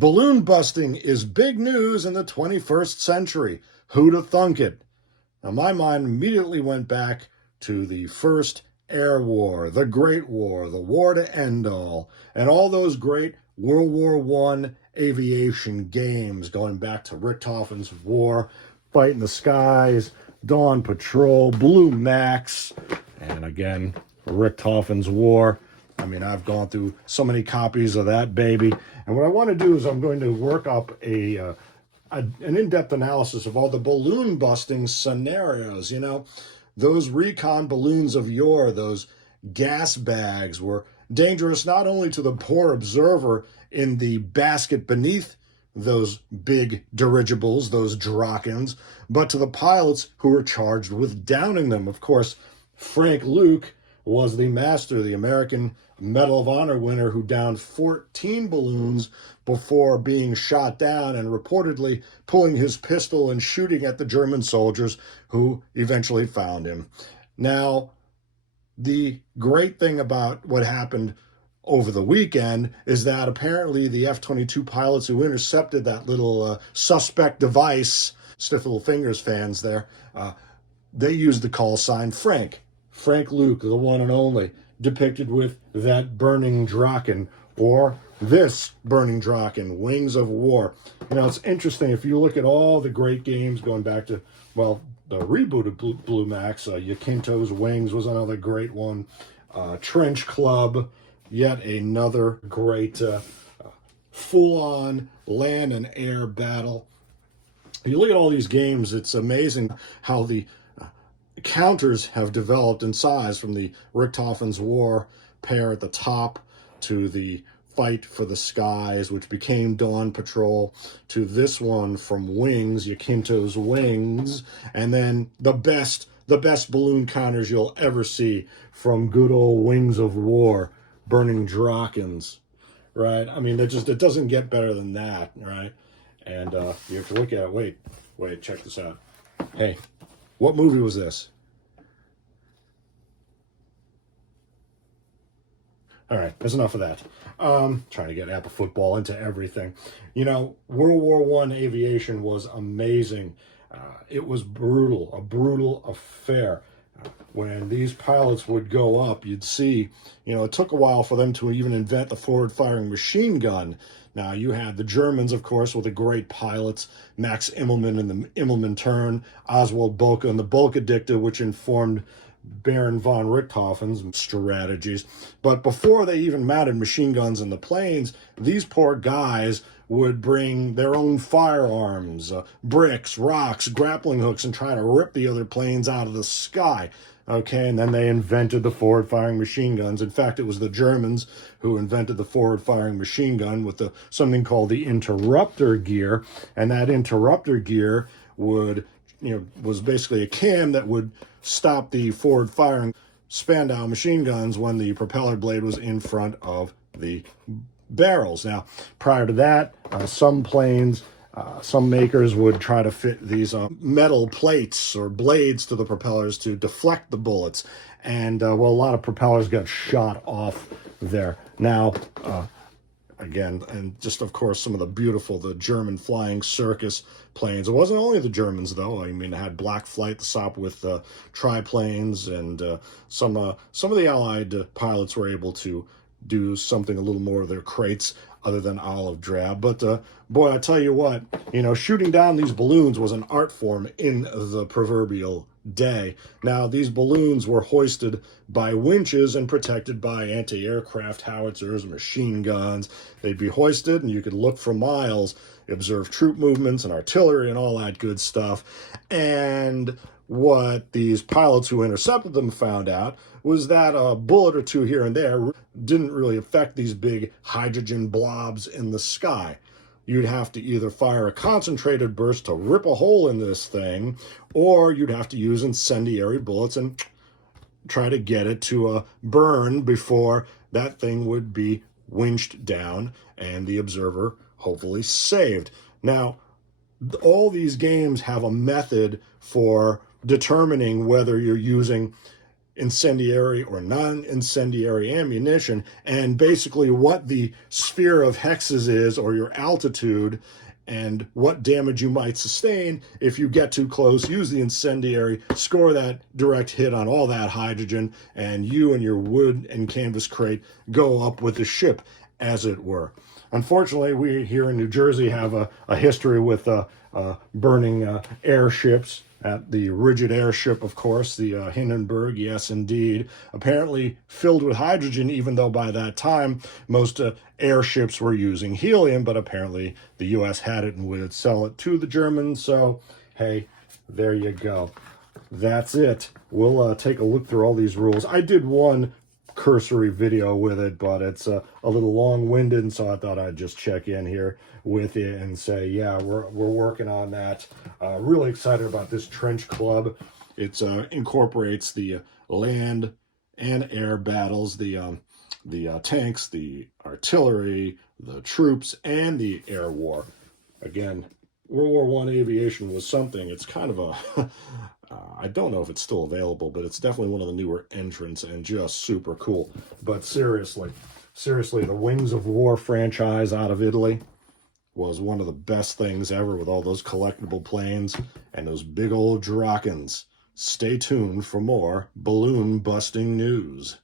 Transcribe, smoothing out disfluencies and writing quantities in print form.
Balloon busting is big news in the 21st century. Who'd have thunk it? Now, my mind immediately went back to the first air war, the Great War, the war to end all, and all those great World War I aviation games going back to Richthofen's War, Fight in the Skies, Dawn Patrol, Blue Max, and again, Richthofen's War. I mean, I've gone through so many copies of that baby. And what I want to do is I'm going to work up an in-depth analysis of all the balloon busting scenarios. You know, those recon balloons of yore, those gas bags were dangerous not only to the poor observer in the basket beneath those big dirigibles, those Drakens, but to the pilots who were charged with downing them. Of course, Frank Luke was the master, the American Medal of Honor winner, who downed 14 balloons before being shot down and reportedly pulling his pistol and shooting at the German soldiers who eventually found him. Now, the great thing about what happened over the weekend is that apparently the F-22 pilots who intercepted that little suspect device, stiff little fingers fans there, they used the call sign Frank Luke, the one and only, depicted with that burning Draken, or this burning Draken, Wings of War. You know, it's interesting, if you look at all the great games going back to, well, the reboot of Blue Max, Yakinto's Wings was another great one, Trench Club, yet another great full-on land and air battle. You look at all these games, it's amazing how the counters have developed in size, from the Richthofen's War pair at the top to the Fight for the Skies, which became Dawn Patrol, to this one from Wings, Yakinto's Wings, and then the best balloon counters you'll ever see from good old Wings of War, Burning Drakens, right? I mean, it doesn't get better than that, right? And you have to look at it. Wait, check this out. Hey, what movie was this? All right, there's enough of that. Trying to get Apple football into everything. You know, World War I aviation was amazing. It was brutal, a brutal affair. When these pilots would go up, you'd see, you know, it took a while for them to even invent the forward-firing machine gun. Now, you had the Germans, of course, with the great pilots, Max Immelmann and the Immelmann turn, Oswald Boelcke and the Boelcke-Dicta, which informed Baron von Richthofen's strategies. But before they even mounted machine guns in the planes, these poor guys would bring their own firearms, bricks, rocks, grappling hooks, and try to rip the other planes out of the sky. Okay, and then they invented the forward-firing machine guns. In fact, it was the Germans who invented the forward-firing machine gun with something called the interrupter gear, and that interrupter gear was basically a cam that would stop the forward-firing Spandau machine guns when the propeller blade was in front of the barrels. Now, prior to that, some planes, some makers would try to fit these metal plates or blades to the propellers to deflect the bullets. And, well, a lot of propellers got shot off there. Now, again, and just, of course, some of the German flying circus planes. It wasn't only the Germans, though. I mean, it had Black Flight, the SOP with triplanes, and some of the Allied pilots were able to do something a little more of their crates other than olive drab. But boy, I tell you what, you know, shooting down these balloons was an art form in the proverbial day. Now, these balloons were hoisted by winches and protected by anti-aircraft howitzers, machine guns. They'd be hoisted, and you could look for miles, observe troop movements and artillery and all that good stuff. And what these pilots who intercepted them found out was that a bullet or two here and there didn't really affect these big hydrogen blobs in the sky. You'd have to either fire a concentrated burst to rip a hole in this thing, or you'd have to use incendiary bullets and try to get it to burn before that thing would be winched down and the observer hopefully saved. Now, all these games have a method for determining whether you're using incendiary or non-incendiary ammunition, and basically what the sphere of hexes is, or your altitude, and what damage you might sustain if you get too close. Use the incendiary, score that direct hit on all that hydrogen, and you and your wood and canvas crate go up with the ship, as it were. Unfortunately, we here in New Jersey have a history with burning airships. At the Rigid airship, of course, the Hindenburg, yes, indeed, apparently filled with hydrogen, even though by that time most airships were using helium, but apparently the U.S. had it and would sell it to the Germans. So, hey, there you go. That's it. We'll take a look through all these rules. I did one cursory video with it, but it's a little long-winded, so I thought I'd just check in here with it and say, yeah, we're working on that. Really excited about this trench club. It incorporates the land and air battles, the tanks, the artillery, the troops, and the air war. Again, World War I aviation was something. It's kind of a I don't know if it's still available, but it's definitely one of the newer entrants and just super cool. But seriously, the Wings of War franchise out of Italy was one of the best things ever, with all those collectible planes and those big old Drakens. Stay tuned for more balloon busting news.